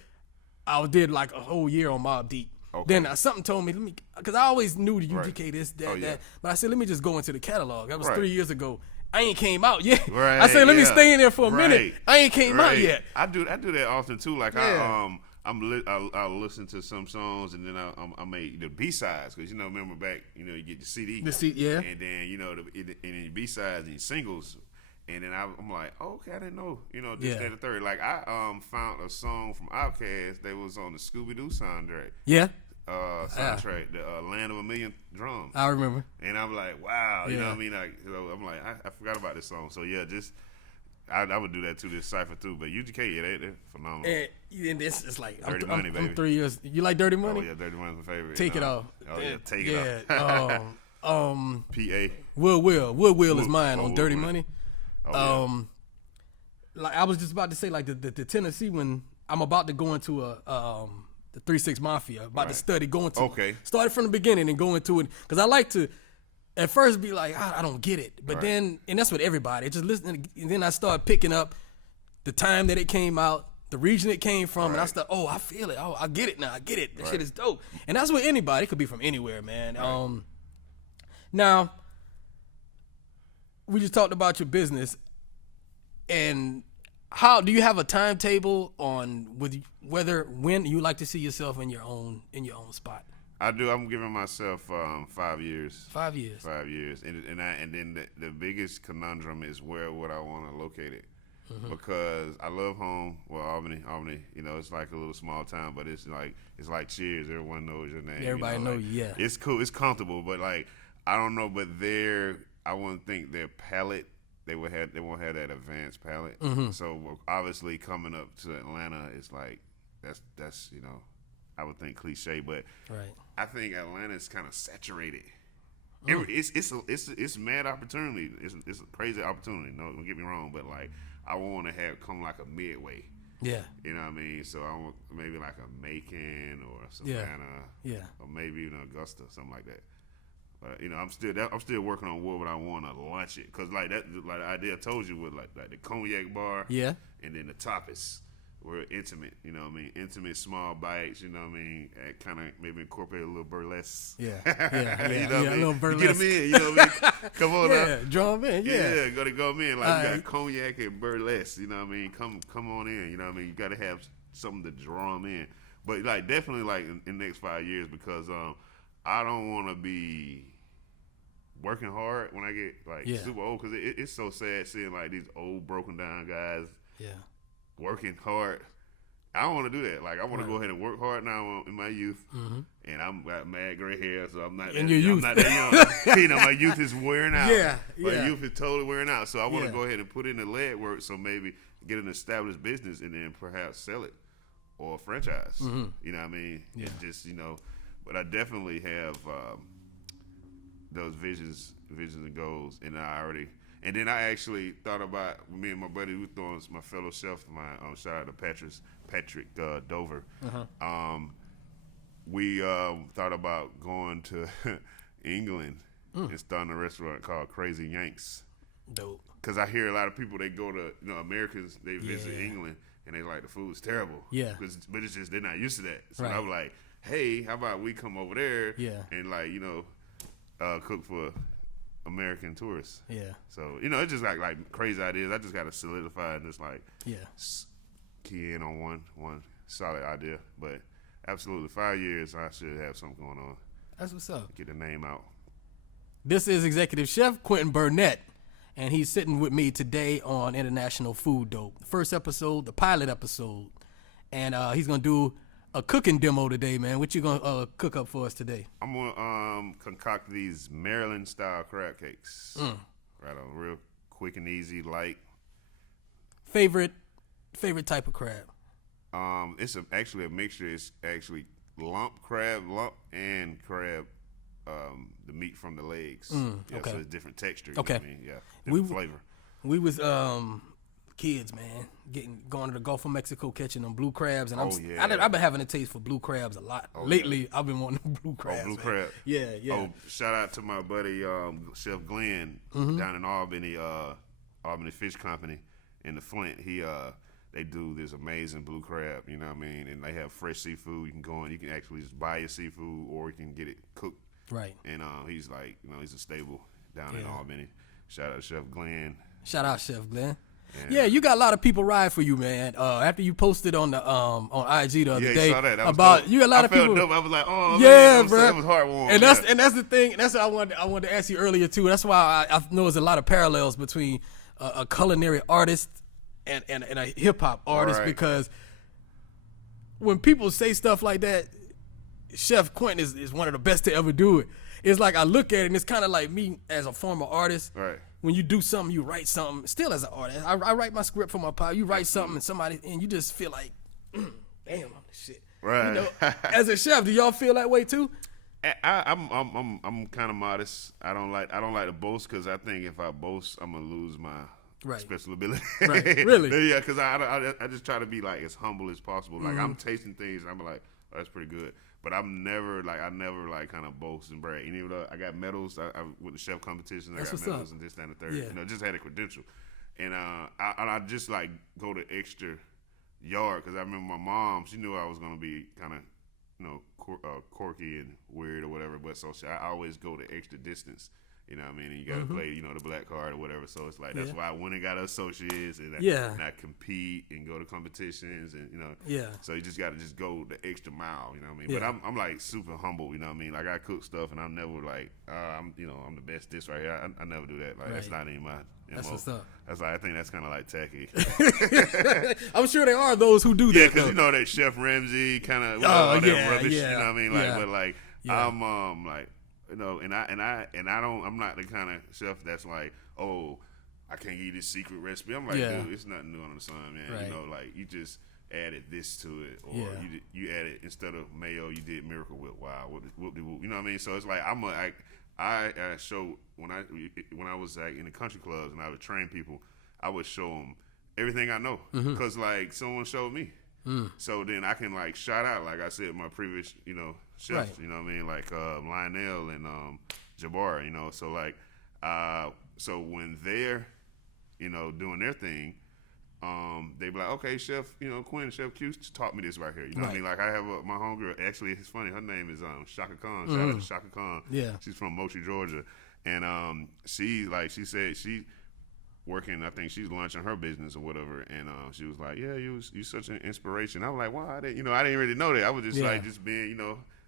I did like a whole year on Mobb Deep. Okay. Then something told me, because I always knew the UGK, this, that. But I said, let me just go into the catalog. That was 3 years ago. I ain't came out yet. Right, I said, let me stay in there for a minute. I ain't came out yet. I do that often too. Like I'll listen to some songs, and then I make the B-sides, because remember back, you get the CD, and then and then B-sides and singles, and then I'm like, okay, I didn't know, this, that, and the third. Like I found a song from Outkast that was on the Scooby Doo soundtrack. Yeah. soundtrack, the Land of a Million Drums. I remember. And I'm like, wow, you know Yeah. what I mean? Like, I'm like, I forgot about this song. So yeah, just I would do that to this cipher too. But UGK, yeah, they're phenomenal. And this is like Dirty Money, baby. I'm 3 years. You like Dirty Money? Oh yeah, Dirty Money's my favorite. Take it off. Oh yeah, take it off. PA. Woodwill is mine on Wood Dirty Will. Money. Oh, Like I was just about to say, like the Tennessee when I'm about to go into the 3-6 Mafia, about to study, going to started from the beginning and go into it because I like to at first be like I don't get it, but then and that's with everybody. Just listening, and then I start picking up the time that it came out, the region it came from, and I start I feel it. Oh, I get it now. I get it. That shit is dope, and that's with anybody. It could be from anywhere, man. Now we just talked about your business. And how do you have a timetable on when you like to see yourself in your own spot? I do. I'm giving myself 5 years. 5 years. 5 years, and then the biggest conundrum is where would I want to locate it? Because I love home. Well, Albany, you know, it's like a little small town, but it's like Cheers. Everyone knows your name. Everybody you know, knows you. Yeah. It's cool. It's comfortable, but like I don't know. But I wouldn't think their palate. They won't have that advanced palate. So obviously coming up to Atlanta is like that's you know, I would think cliche, but I think Atlanta is kind of saturated. It's mad opportunity. It's a crazy opportunity. No, don't get me wrong, but like I want to come like a midway. Yeah. You know what I mean? So I want maybe like a Macon or Savannah. Yeah. Or maybe even Augusta, something like that. But you know, I'm still working on what would I want to launch it, cause like the idea I told you with like the cognac bar, and then the tapas were intimate. You know what I mean? Intimate, small bites. You know what I mean? Kind of maybe incorporate a little burlesque. Yeah. You know what I mean? A little burlesque. Get them in. You know what I mean? Come on now. Draw them in. Yeah, gotta go in. Like you got cognac and burlesque. You know what I mean? Come on in. You know what I mean? You gotta have something to draw them in. But like definitely like in the next 5 years, because I don't want to be working hard when I get like super old, because it's so sad seeing like these old broken down guys working hard. I don't want to do that. Like I want to go ahead and work hard now in my youth, and I'm got mad gray hair, so I'm not. I'm not that young. You know, my youth is wearing out. My youth is totally wearing out. So I want to go ahead and put in the leg work, so maybe get an established business and then perhaps sell it or franchise. You know what I mean? Yeah. Just but I definitely have. Those visions and goals, and then I actually thought about me and my buddy who throwing my fellow chef, my shout out to Patrick Dover. We thought about going to England and starting a restaurant called Crazy Yanks. Dope. Because I hear a lot of people, they go to Americans, they visit England and they like the food's terrible. Yeah. But it's just they're not used to that. So I was like, hey, how about we come over there and like cook for American tourists. Yeah. So it's just like crazy ideas. I just got to solidify and just like key in on one solid idea. But absolutely, 5 years I should have something going on. That's what's up. Get the name out. This is Executive Chef Quintin Burnett, and he's sitting with me today on International Food Dope. The first episode, the pilot episode, and he's gonna do a cooking demo today, man. What you gonna cook up for us today? I'm gonna concoct these Maryland style crab cakes. Right on, real quick and easy, light. Favorite type of crab? It's actually a mixture. It's actually crab lump and crab. The meat from the legs. So it's different texture. You know what I mean? Yeah, different flavor. We was kids, man, going to the Gulf of Mexico, catching them blue crabs, and I've been having a taste for blue crabs a lot lately. I've been wanting blue crabs. Blue crab. Yeah. Oh, shout out to my buddy Chef Glenn down in Albany, Albany Fish Company in the Flint. They do this amazing blue crab. You know what I mean? And they have fresh seafood. You can go in. You can actually just buy your seafood, or you can get it cooked. Right. And he's like, he's a stable down in Albany. Shout out Chef Glenn. Shout out Chef Glenn. Yeah, you got a lot of people ride for you, man. After you posted on the on IG the other day saw that. That about dope. you, got a lot of people. Dope. I was like, oh yeah, man, bro. That was heartwarming. And that's the thing. That's what I wanted to ask you earlier too. That's why I know there's a lot of parallels between a culinary artist and a hip hop artist, because when people say stuff like that, Chef Quintin is one of the best to ever do it. It's like I look at it, and it's kind of like me as a former artist. Right. When you do something, you write something. Still as an artist, I write my script for my pop. You write something, and you just feel like, damn, I'm the shit. Right. You know, as a chef, do y'all feel that way too? I'm kind of modest. I don't like to boast because I think if I boast, I'm gonna lose my special ability. Right. Really? Yeah, because I just try to be like as humble as possible. Like I'm tasting things, and I'm like, oh, that's pretty good. But I never kind of boast and brag. I got medals. I with the chef competitions. I got medals and this, that, and the third. Yeah. Just had a credential, and I just like go the extra yard because I remember my mom. She knew I was gonna be kind of quirky and weird or whatever. But so I always go the extra distance. You know what I mean? And you got to play, the black card or whatever. So it's like, that's why I went and got associates and I compete and go to competitions and, so you just got to just go the extra mile, you know what I mean? Yeah. But I'm like super humble, you know what I mean? Like I cook stuff and I'm never like, I'm the best this right here. I never do that. Like that's not in my MO. That's what's up. That's like, I think that's kind of like tacky. I'm sure there are those who do that. Yeah, because that Chef Ramsay kind of all that rubbish, you know what I mean? Like, but like, I'm like, and I'm not the kind of chef that's like, oh, I can't give you this secret recipe. I'm like, dude, it's nothing new under the sun, man. Right. Like you just added this to it, or you added instead of mayo, you did Miracle Whip. Wow, whoop de whoop. You know what I mean? So it's like I show when I was like in the country clubs and I would train people, I would show them everything I know because like someone showed me. So then I can like shout out, like I said, my previous, chefs, you know what I mean? Like Lionel and Jabbar, so like so when they're, doing their thing, they be like, okay, Chef, Quinn, Chef Q taught me this right here. You know what I mean? Like I have my homegirl, actually it's funny, her name is Shaka Khan. Shout out to Shaka Khan. Yeah. She's from Mochi, Georgia. And she said she working, I think she's launching her business or whatever, and she was like, "Yeah, you such an inspiration." I was like, "Wow, I didn't really know that." I was just like, just being,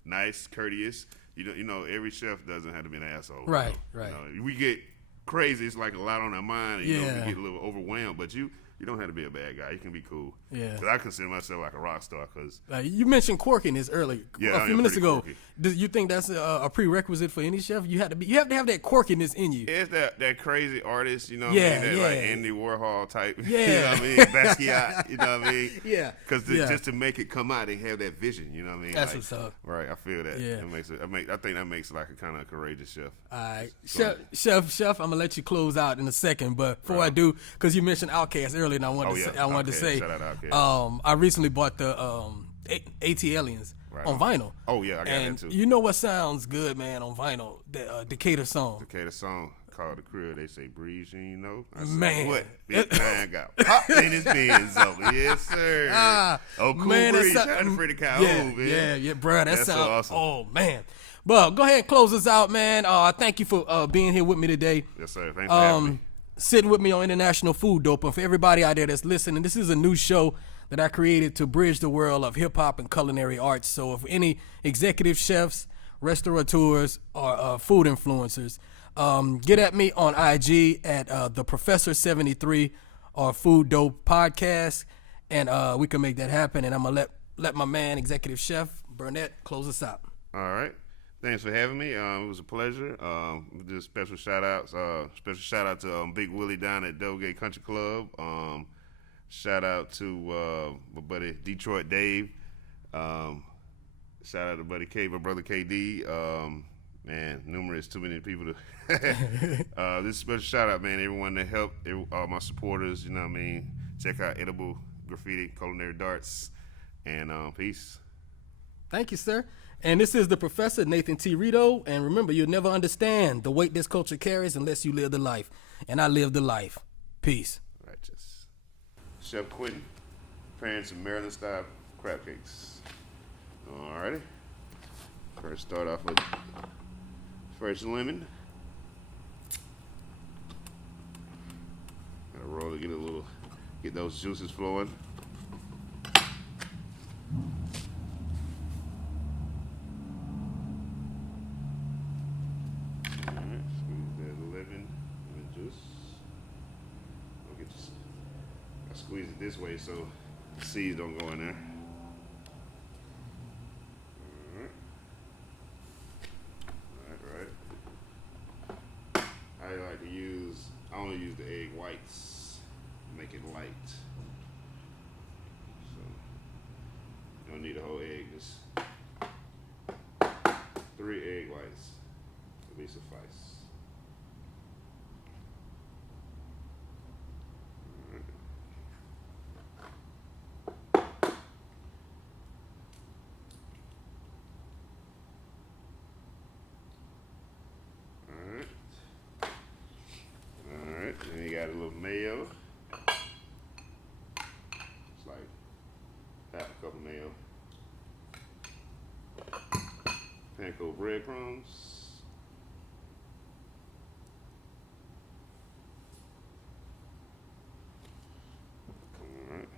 nice, courteous. Every chef doesn't have to be an asshole. Right, right. We get crazy. It's like a lot on our mind. And, we get a little overwhelmed, but you don't have to be a bad guy. You can be cool. Yeah. Because I consider myself like a rock star. Cause you mentioned quirkiness earlier. Yeah, a few minutes ago. Quirky. Do you think that's a prerequisite for any chef? You have to have that quirkiness in you. It's that crazy artist, like Andy Warhol type. Yeah. You know what I mean? Basquiat, you know what I mean? Yeah. Because just to make it come out, they have that vision, you know what I mean? That's what's up. Right, I feel that. Yeah. I think that makes like a kind of courageous chef. All right. Chef, I'm going to let you close out in a second, but before I do, because you mentioned Outkast earlier, and I wanted to say, shout out Outkast. I recently bought the AT Aliens on vinyl. Oh, yeah, I got that too. You know what sounds good, man, on vinyl? The Decatur song. Decatur song called The Crib. They say, breeze, I said, man. What? Big man got popped in his Benz over. Yes, sir. Cool man, breeze. Shout out to Freddie Calhoun, man. Yeah, bro. That's so awesome. Oh, man. Well, go ahead and close us out, man. Thank you for being here with me today. Yes, sir. Thanks for having me. Sitting with me on International Food Dope. And for everybody out there that's listening, this is a new show that I created to bridge the world of hip-hop and culinary arts. So if any executive chefs, restaurateurs, or food influencers, get at me on IG at the Professor73 or Food Dope Podcast, and we can make that happen. And I'm going to let my man, executive chef Burnett, close us out. All right. Thanks for having me. It was a pleasure. Just special shout out to Big Willie down at Delgate Country Club. Shout out to my buddy Detroit Dave. Shout out to buddy K, my brother KD. Man, numerous, too many people to. This special shout out, man. Everyone that helped, all my supporters. You know what I mean. Check out Edible Graffiti, Culinary Darts, and peace. Thank you, sir. And this is the Professor, Nathan T Rideaux. And remember, you'll never understand the weight this culture carries unless you live the life. And I live the life. Peace. Righteous. Chef Quintin, preparing some Maryland-style crab cakes. Alrighty. First, start off with fresh lemon. Gotta roll to get those juices flowing. Squeeze it this way so the seeds don't go in there. All right. make it light. So you don't need a whole egg, just 3 egg whites will be suffice. Alright, then you got a little mayo. It's like half a cup of mayo. Panko breadcrumbs. Alright.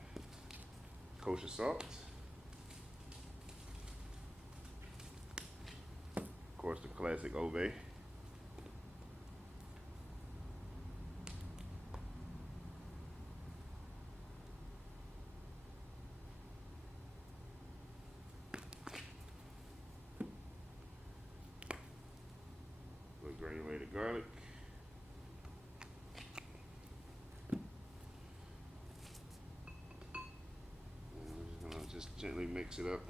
Kosher salt. Of course, the classic Obey. Granulated garlic. And we're just gonna gently mix it up.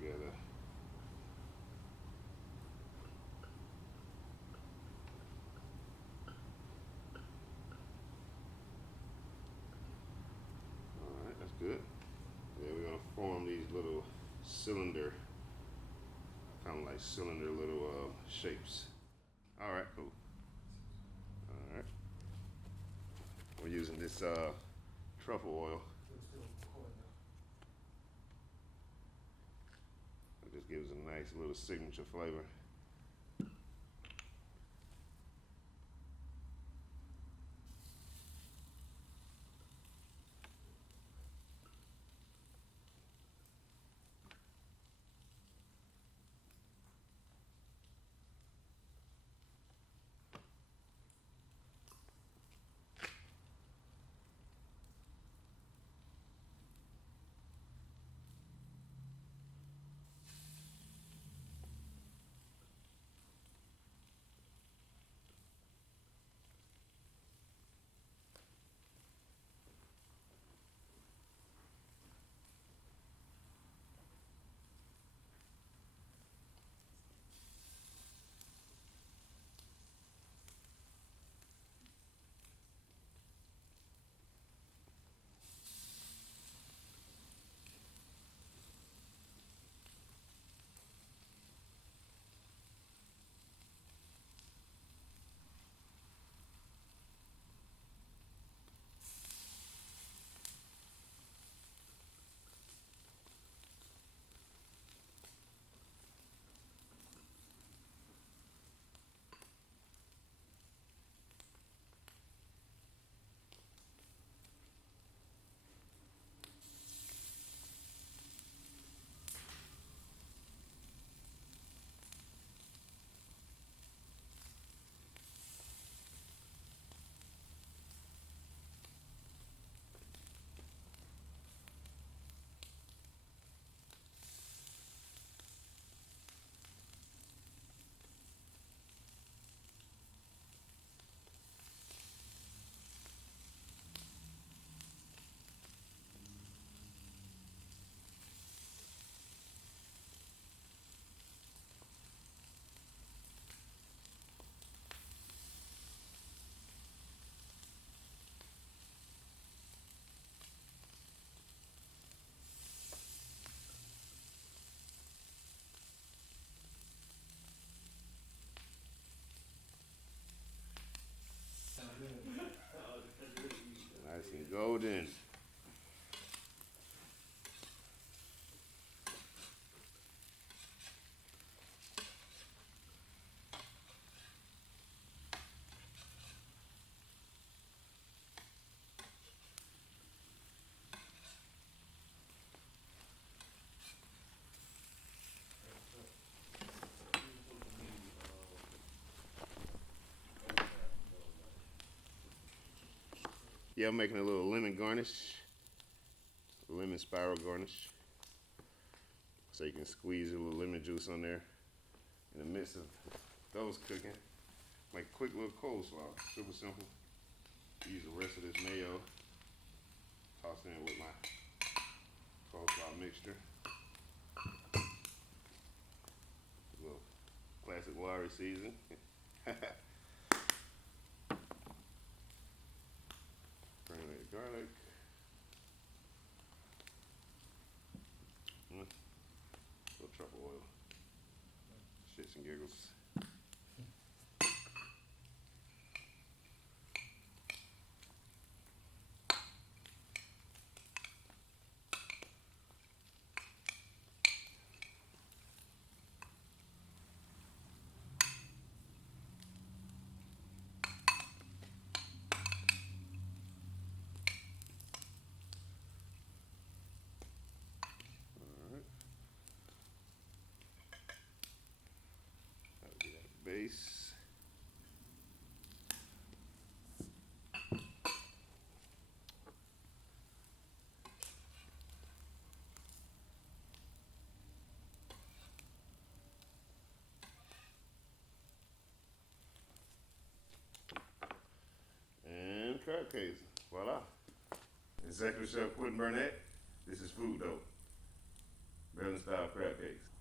Together. Alright, that's good. Then we're going to form these little cylinder, kind of like cylinder little shapes. Alright, cool. Alright. We're using this truffle oil. Just gives a nice little signature flavor. Nice and golden. Yeah, I'm making a little lemon garnish, lemon spiral garnish. So you can squeeze a little lemon juice on there. In the midst of those cooking, make a quick little coleslaw. Super simple. Use the rest of this mayo. Toss it in with my coleslaw mixture. A little classic Lowry season. Granulated garlic. A little truffle oil. Shits and giggles. That'll be that base. And crab cakes. Voila. Executive Chef Quintin Burnett. This is FoodDope. Berlin style crab cakes.